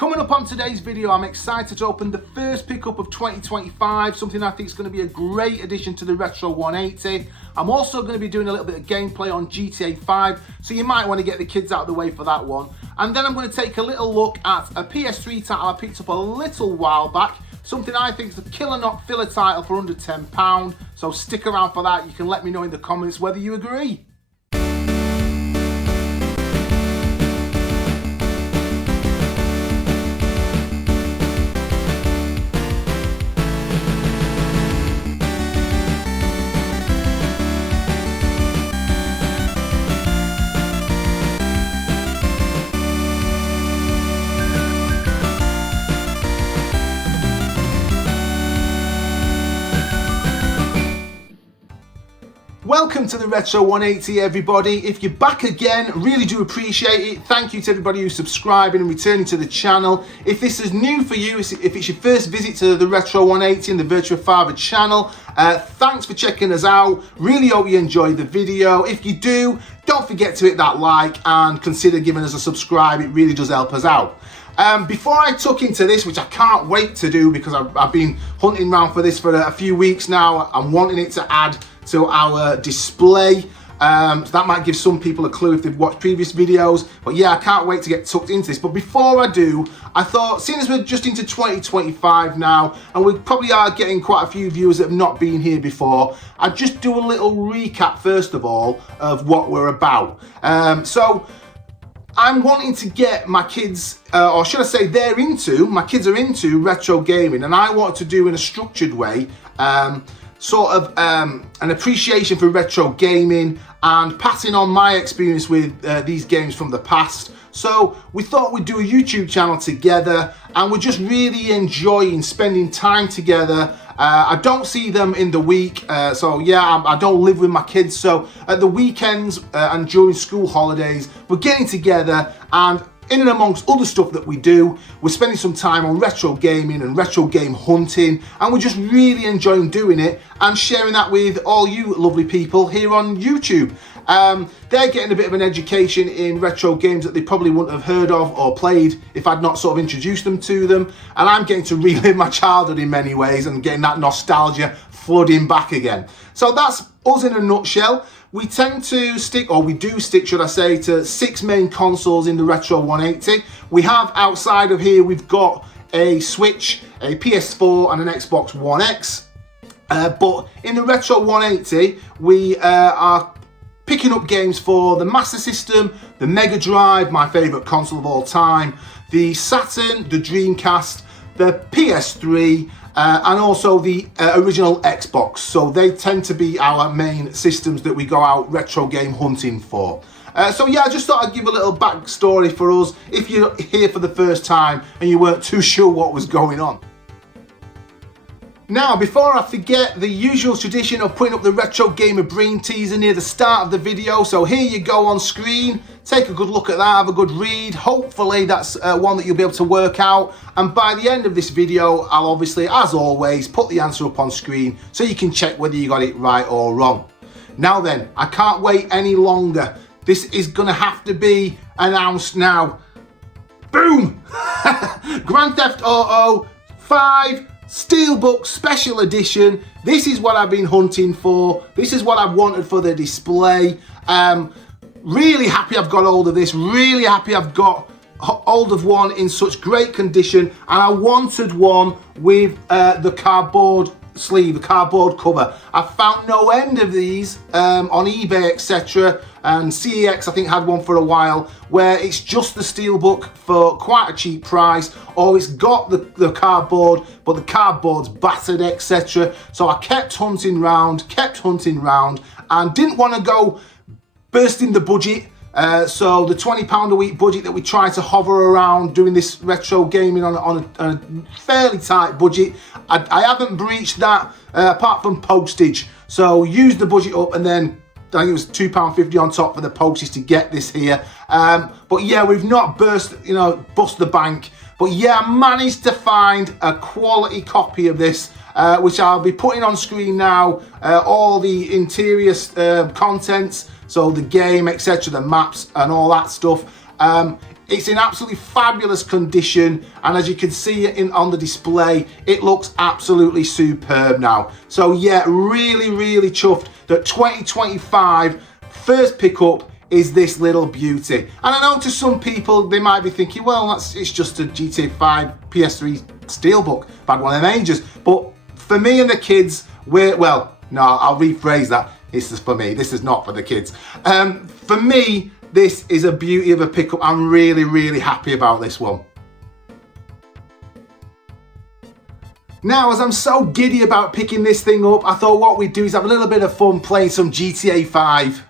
Coming up on today's video, I'm excited to open the first pickup of 2025, something I think is going to be a great addition to the Retro 180. I'm also going to be doing a little bit of gameplay on GTA 5, so you might want to get the kids out of the way for that one. And then I'm going to take a little look at a PS3 title I picked up a little while back, something I think is a killer not filler title for under £10, so stick around for that. You can let me know in the comments whether you agree. Welcome to the Retro 180, everybody. If you're back again, really do appreciate it. Thank you to everybody who's subscribing and returning to the channel. If this is new for you, if it's your first visit to the Retro 180 and the Virtua Fighter channel, thanks for checking us out. Really hope you enjoyed the video. If you do, don't forget to hit that like and consider giving us a subscribe. It really does help us out. Before I tuck into this, which I can't wait to do because I've been hunting around for this for a few weeks now, I'm wanting it to add to our display. So that might give some people a clue if they've watched previous videos. But yeah, I can't wait to get tucked into this. But before I do, I thought, seeing as we're just into 2025 now, and we probably are getting quite a few viewers that have not been here before, I'd just do a little recap first of all of what we're about. So I'm wanting to get my kids, or should I say my kids are into retro gaming, and I want to do in a structured way, sort of an appreciation for retro gaming and passing on my experience with these games from the past. So we thought we'd do a YouTube channel together, and we're just really enjoying spending time together. I don't see them in the week, so yeah, I don't live with my kids, so at the weekends and during school holidays, we're getting together, and in and amongst other stuff that we do, we're spending some time on retro gaming and retro game hunting, and we're just really enjoying doing it and sharing that with all you lovely people here on YouTube. They're getting a bit of an education in retro games that they probably wouldn't have heard of or played if I'd not sort of introduced them to them, and I'm getting to relive my childhood in many ways and getting that nostalgia flooding back again. So that's us in a nutshell. We tend to stick, or we do stick, should I say, to 6 main consoles in the Retro 180. We have outside of here, we've got a Switch, a PS4 and an Xbox One X. But in the Retro 180, we are picking up games for the Master System, the Mega Drive, my favourite console of all time, the Saturn, the Dreamcast, the PS3, and also the original Xbox. So they tend to be our main systems that we go out retro game hunting for. So yeah, I just thought I'd give a little backstory for us if you're here for the first time and you weren't too sure what was going on. Now, before I forget, the usual tradition of putting up the Retro Gamer Brain teaser near the start of the video. So here you go on screen. Take a good look at that, have a good read. Hopefully that's one that you'll be able to work out. And by the end of this video, I'll obviously, as always, put the answer up on screen so you can check whether you got it right or wrong. Now then, I can't wait any longer. This is gonna have to be announced now. Boom! Grand Theft Auto 5 Steelbook Special Edition. This is what I've been hunting for. This is what I've wanted for the display. Really happy I've got hold of this. Really happy I've got hold of one in such great condition. And I wanted one with the cardboard sleeve, the cardboard cover. I found no end of these on eBay, etc. And CEX I think had one for a while where it's just the steelbook for quite a cheap price, or it's got the cardboard but the cardboard's battered, etc. So I kept hunting round and didn't want to go bursting the budget. So the £20 a week budget that we try to hover around doing this retro gaming on a fairly tight budget, I haven't breached that apart from postage. So use the budget up, and then I think it was £2.50 on top for the postage to get this here. But yeah, we've not bust the bank. But yeah, I managed to find a quality copy of this, which I'll be putting on screen now. All the interior contents, so the game, etc., the maps and all that stuff. It's in absolutely fabulous condition, and as you can see on the display, it looks absolutely superb now. So yeah, really chuffed that 2025 first pickup is this little beauty. And I know to some people, they might be thinking, well, it's just a GTA 5 PS3 Steelbook, back one of them ages. But for me and the kids, I'll rephrase that. This is for me, this is not for the kids. For me, this is a beauty of a pickup. I'm really happy about this one. Now, as I'm so giddy about picking this thing up, I thought what we'd do is have a little bit of fun playing some GTA 5.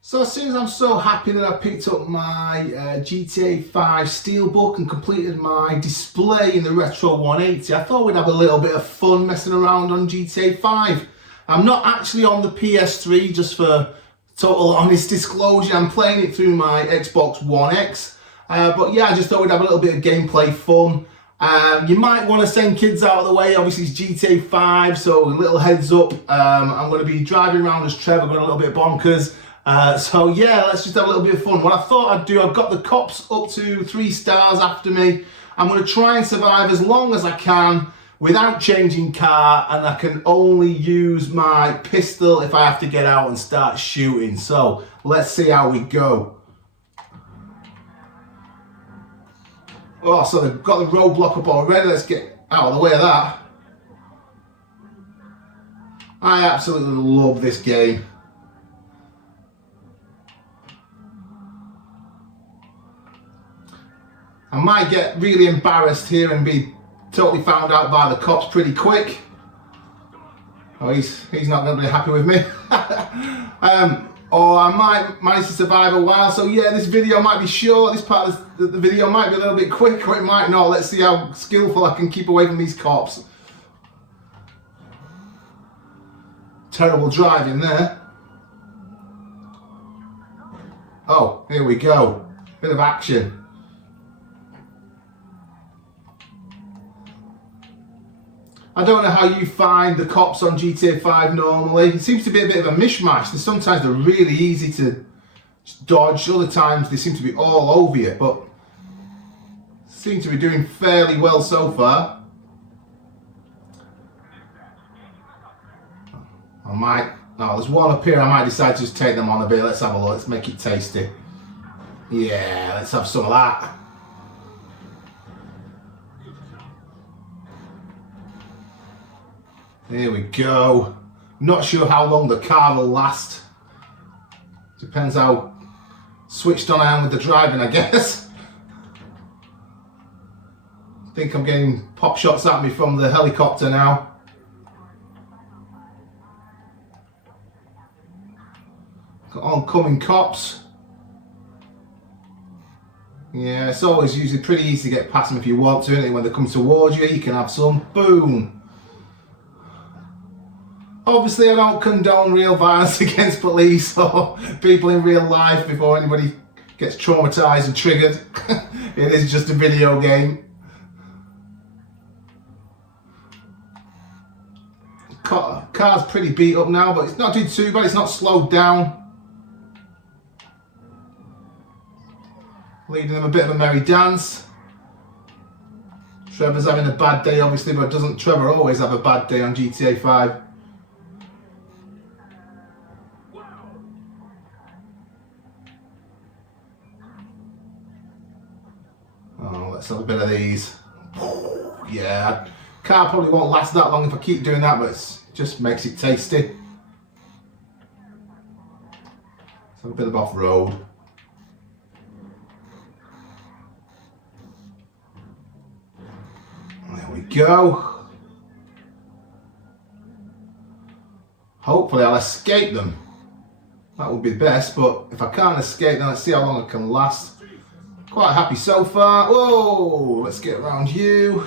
So as soon as I'm so happy that I picked up my GTA 5 Steelbook and completed my display in the Retro 180, I thought we'd have a little bit of fun messing around on GTA 5. I'm not actually on the PS3, just for total honest disclosure. I'm playing it through my Xbox One X. But yeah, I just thought we'd have a little bit of gameplay fun. You might want to send kids out of the way. Obviously it's GTA 5, so a little heads up. I'm going to be driving around as Trevor, going a little bit bonkers. So yeah, let's just have a little bit of fun. What I thought I'd do, I've got the cops up to 3 stars after me. I'm going to try and survive as long as I can without changing car, and I can only use my pistol if I have to get out and start shooting. So let's see how we go. Oh, so they've got the roadblock up already. Let's get out of the way of that. I absolutely love this game. I might get really embarrassed here and be totally found out by the cops pretty quick. Oh, he's not going to be happy with me. Or I might manage to survive a while. So yeah, this video might be short. This part of the video might be a little bit quick, or it might not. Let's see how skillful I can keep away from these cops. Terrible driving there. Oh, here we go. Bit of action. I don't know how you find the cops on GTA 5 normally. It seems to be a bit of a mishmash. Sometimes they're really easy to dodge, other times they seem to be all over you, but seem to be doing fairly well so far. There's one up here, I might decide to just take them on a bit. Let's have a look, let's make it tasty. Yeah, let's have some of that. There we go. Not sure how long the car will last. Depends how switched on I am with the driving, I guess. I think I'm getting pop shots at me from the helicopter now. Got oncoming cops. Yeah, it's always usually pretty easy to get past them if you want to, isn't it? When they come towards you, you can have some. Boom. Obviously, I don't condone real violence against police or people in real life before anybody gets traumatized and triggered. It is just a video game. Car's pretty beat up now, but it's not doing too bad. It's not slowed down. Leading them a bit of a merry dance. Trevor's having a bad day, obviously, but doesn't Trevor always have a bad day on GTA 5? Oh, let's have a bit of these. Yeah, car probably won't last that long if I keep doing that, but it just makes it tasty. Let's have a bit of off-road. There we go. Hopefully I'll escape them. That would be best, but if I can't escape, then let's see how long I can last. Quite happy so far. Whoa, let's get around you.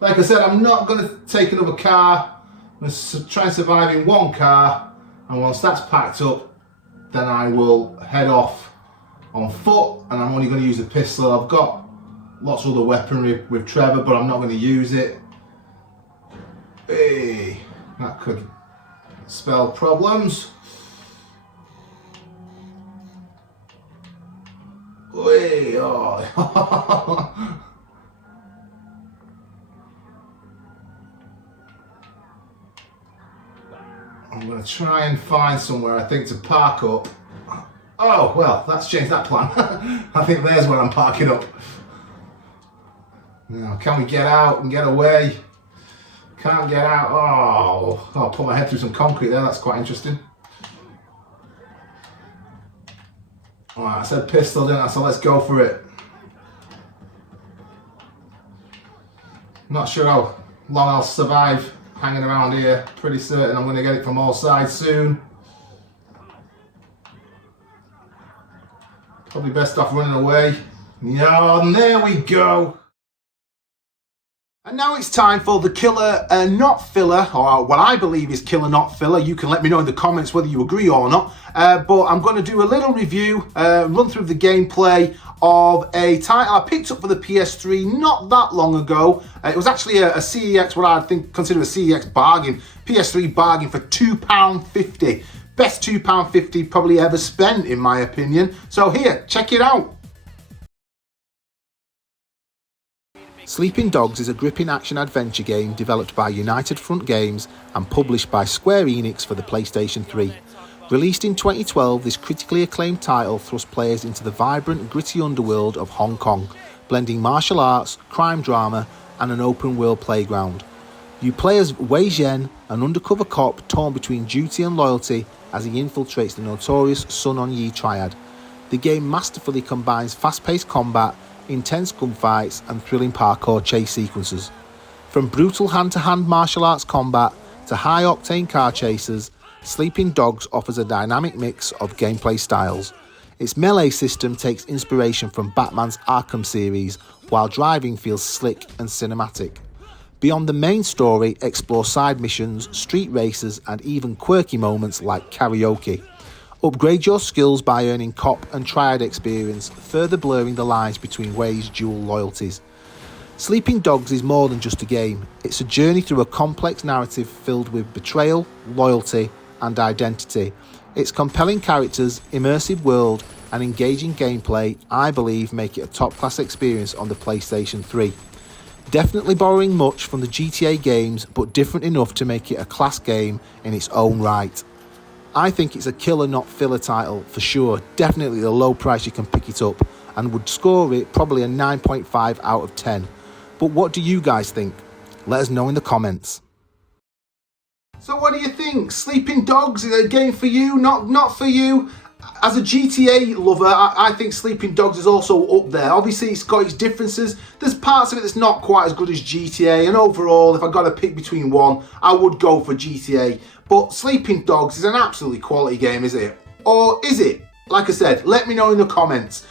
Like I said, I'm not going to take another car. I'm going to try and survive in one car, and once that's packed up, then I will head off on foot, and I'm only going to use a pistol. I've got lots of other weaponry with Trevor, but I'm not going to use it. Hey, that could spell problems. Way, oh. I'm going to try and find somewhere, I think, to park up. Oh, well, that's changed that plan. I think there's where I'm parking up. Now, can we get out and get away? Can't get out. Oh, I'll put my head through some concrete there. That's quite interesting. Alright, I said pistol, didn't I? So let's go for it. Not sure how long I'll survive hanging around here. Pretty certain I'm going to get it from all sides soon. Probably best off running away. Yeah, and there we go. And now it's time for the killer not filler, or what I believe is killer not filler. You can let me know in the comments whether you agree or not. But I'm going to do a little review, run through the gameplay of a title I picked up for the PS3 not that long ago. It was actually a CEX, what I think consider a CEX bargain, PS3 bargain for £2.50. Best £2.50 probably ever spent, in my opinion. So here, check it out. Sleeping Dogs is a gripping action-adventure game developed by United Front Games and published by Square Enix for the PlayStation 3. Released in 2012, this critically acclaimed title thrust players into the vibrant, gritty underworld of Hong Kong, blending martial arts, crime drama, and an open-world playground. You play as Wei Zhen, an undercover cop torn between duty and loyalty as he infiltrates the notorious Sun On Yee triad. The game masterfully combines fast-paced combat, intense gunfights and thrilling parkour chase sequences. From brutal hand-to-hand martial arts combat to high-octane car chases, Sleeping Dogs offers a dynamic mix of gameplay styles. Its melee system takes inspiration from Batman's Arkham series, while driving feels slick and cinematic. Beyond the main story, explore side missions, street races and even quirky moments like karaoke. Upgrade your skills by earning cop and triad experience, further blurring the lines between Wei's dual loyalties. Sleeping Dogs is more than just a game. It's a journey through a complex narrative filled with betrayal, loyalty, and identity. Its compelling characters, immersive world, and engaging gameplay, I believe, make it a top-class experience on the PlayStation 3. Definitely borrowing much from the GTA games, but different enough to make it a class game in its own right. I think it's a killer not filler title for sure, definitely the low price you can pick it up, and would score it probably a 9.5 out of 10. But what do you guys think? Let us know in the comments. So what do you think? Sleeping Dogs is a game for you, not for you? As a GTA lover, I think Sleeping Dogs is also up there. Obviously, it's got its differences. There's parts of it that's not quite as good as GTA, and overall, if I got to pick between one, I would go for GTA. But Sleeping Dogs is an absolutely quality game, is it? Or is it? Like I said, let me know in the comments.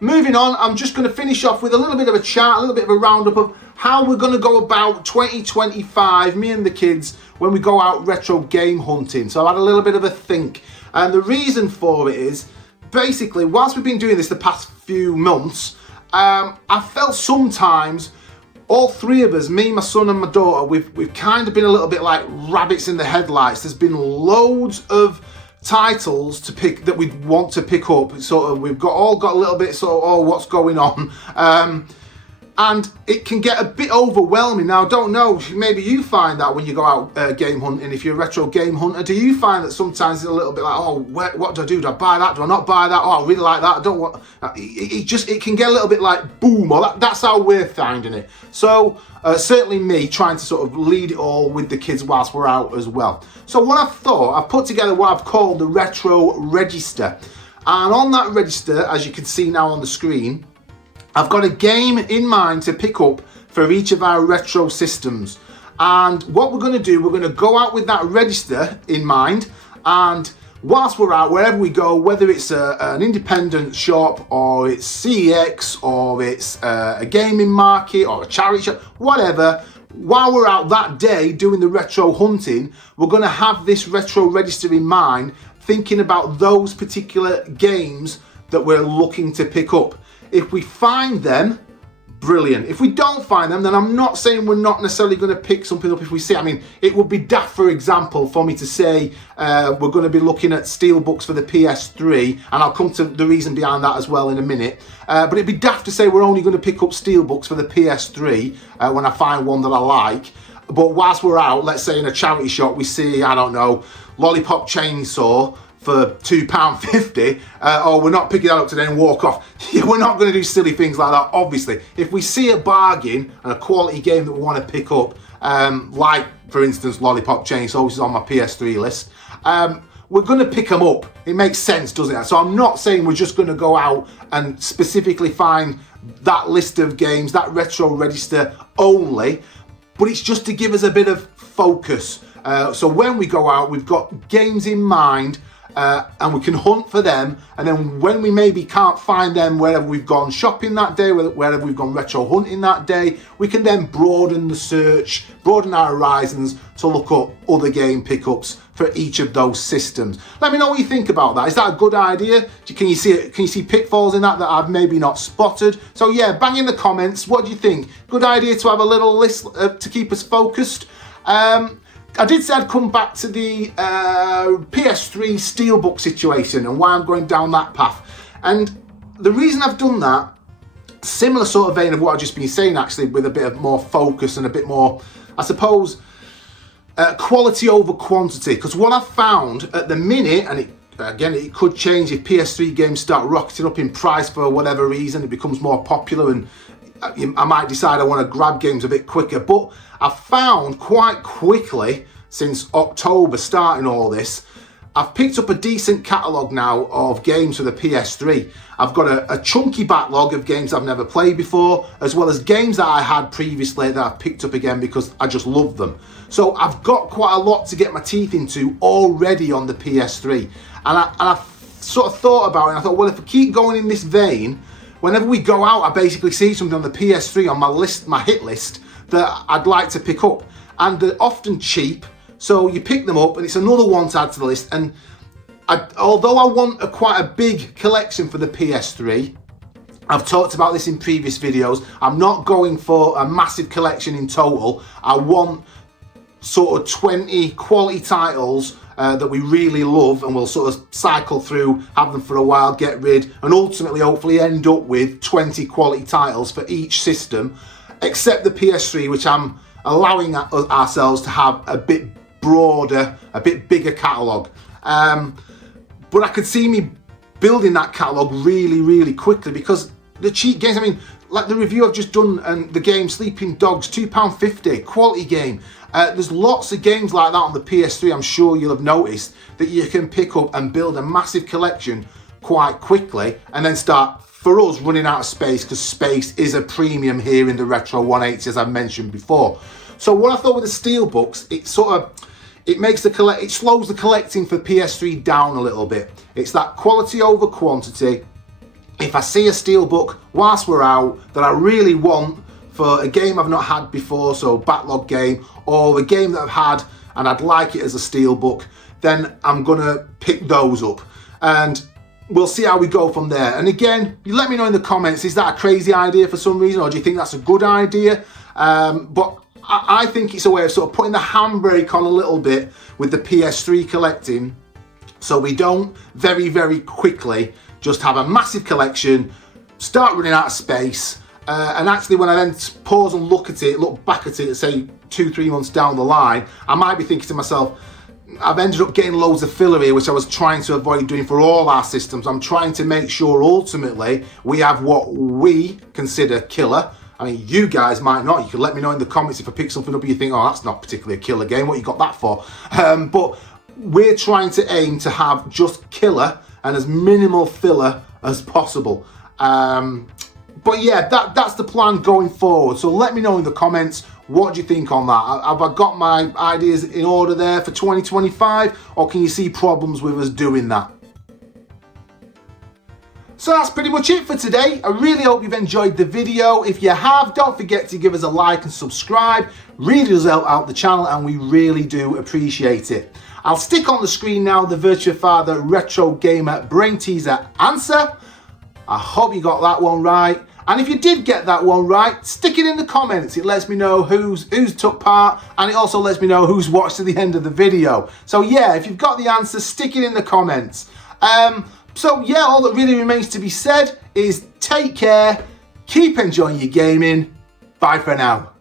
Moving on, I'm just going to finish off with a little bit of a chat, a little bit of a roundup of how we're going to go about 2025, me and the kids, when we go out retro game hunting. So I had a little bit of a think. And the reason for it is, basically, whilst we've been doing this the past few months, I felt sometimes, all three of us, me, my son and my daughter, we've kind of been a little bit like rabbits in the headlights. There's been loads of titles to pick that we want to pick up. Sort of, we've all got a little bit sort of, oh, what's going on? And it can get a bit overwhelming. Now, I don't know, maybe you find that when you go out game hunting, if you're a retro game hunter, do you find that sometimes it's a little bit like, oh, what do I do? Do I buy that? Do I not buy that? Oh, I really like that. I don't want... It can get a little bit like, boom, or that's how we're finding it. So, certainly me, trying to sort of lead it all with the kids whilst we're out as well. So what I've thought, I've put together what I've called the Retro Register. And on that register, as you can see now on the screen, I've got a game in mind to pick up for each of our retro systems. And what we're going to do, we're going to go out with that register in mind, and whilst we're out, wherever we go, whether it's an independent shop or it's CEX or it's a gaming market or a charity shop, whatever, while we're out that day doing the retro hunting, we're going to have this retro register in mind, thinking about those particular games that we're looking to pick up. If we find them, brilliant. If we don't find them, then I'm not saying we're not necessarily going to pick something up if we see it. I mean, it would be daft, for example, for me to say we're going to be looking at steelbooks for the PS3, and I'll come to the reason behind that as well in a minute. But it'd be daft to say we're only going to pick up steelbooks for the PS3 when I find one that I like. But whilst we're out, let's say in a charity shop, we see, I don't know, Lollipop Chainsaw for £2.50, or we're not picking that up today and walk off. We're not going to do silly things like that, obviously. If we see a bargain and a quality game that we want to pick up, like, for instance, Lollipop Chainsaw, which is on my PS3 list, we're going to pick them up. It makes sense, doesn't it? So I'm not saying we're just going to go out and specifically find that list of games, that retro register only, but it's just to give us a bit of focus. So when we go out, we've got games in mind, and we can hunt for them, and then when we maybe can't find them wherever we've gone shopping that day, wherever we've gone retro hunting that day, we can then broaden the search, broaden our horizons to look up other game pickups for each of those systems. Let me know what you think about that. Is that a good idea? Can you see it? Can you see pitfalls in that I've maybe not spotted? So yeah, bang in the comments. What do you think? Good idea to have a little list to keep us focused. I did say I'd come back to the PS3 Steelbook situation and why I'm going down that path. And the reason I've done that, similar sort of vein of what I've just been saying actually, with a bit of more focus and a bit more, I suppose, quality over quantity. Because what I've found at the minute, and it could change if PS3 games start rocketing up in price for whatever reason, it becomes more popular and I might decide I want to grab games a bit quicker, but I've found quite quickly since October starting all this, I've picked up a decent catalogue now of games for the PS3. I've got a chunky backlog of games I've never played before, as well as games that I had previously that I've picked up again because I just love them. So I've got quite a lot to get my teeth into already on the PS3. And I've sort of thought about it, and I thought, well, if I keep going in this vein, whenever we go out, I basically see something on the PS3 on my list, my hit list, that I'd like to pick up. And they're often cheap, so you pick them up and it's another one to add to the list. And although I want quite a big collection for the PS3, I've talked about this in previous videos, I'm not going for a massive collection in total. I want sort of 20 quality titles that we really love, and we'll sort of cycle through, have them for a while, get rid, and ultimately hopefully end up with 20 quality titles for each system, except the PS3, which I'm allowing ourselves to have a bit broader, a bit bigger catalogue. But I could see me building that catalogue really, really quickly, because the cheap games, I mean, like the review I've just done, and the game Sleeping Dogs, £2.50, quality game. There's lots of games like that on the PS3, I'm sure you'll have noticed, that you can pick up and build a massive collection quite quickly, and then start, for us, running out of space, because space is a premium here in the Retro 180, as I've mentioned before. So what I thought with the Steelbooks, it slows the collecting for PS3 down a little bit. It's that quality over quantity. If I see a Steelbook whilst we're out that I really want for a game I've not had before, so backlog game, or the game that I've had and I'd like it as a Steelbook, then I'm gonna pick those up. And we'll see how we go from there. And again, you let me know in the comments, is that a crazy idea for some reason, or do you think that's a good idea? But I think it's a way of sort of putting the handbrake on a little bit with the PS3 collecting, so we don't very, very quickly just have a massive collection, start running out of space, and actually when I then pause and look back at it, say 2-3 months down the line, I might be thinking to myself, I've ended up getting loads of filler here, which I was trying to avoid doing for all our systems. I'm trying to make sure ultimately we have what we consider killer. I mean, you guys might not. You can let me know in the comments if I pick something up and you think, oh, that's not particularly a killer game. What you got that for? But we're trying to aim to have just killer and as minimal filler as possible. But yeah, that's the plan going forward. So let me know in the comments, what do you think on that? Have I got my ideas in order there for 2025, or can you see problems with us doing that? So that's pretty much it for today. I really hope you've enjoyed the video. If you have, don't forget to give us a like and subscribe. Really does help out the channel, and we really do appreciate it. I'll stick on the screen now the Virtua Fighter Retro Gamer Brain Teaser answer. I hope you got that one right. And if you did get that one right, stick it in the comments. It lets me know who's took part, and it also lets me know who's watched to the end of the video. So yeah, if you've got the answer, stick it in the comments. So yeah, all that really remains to be said is take care, keep enjoying your gaming. Bye for now.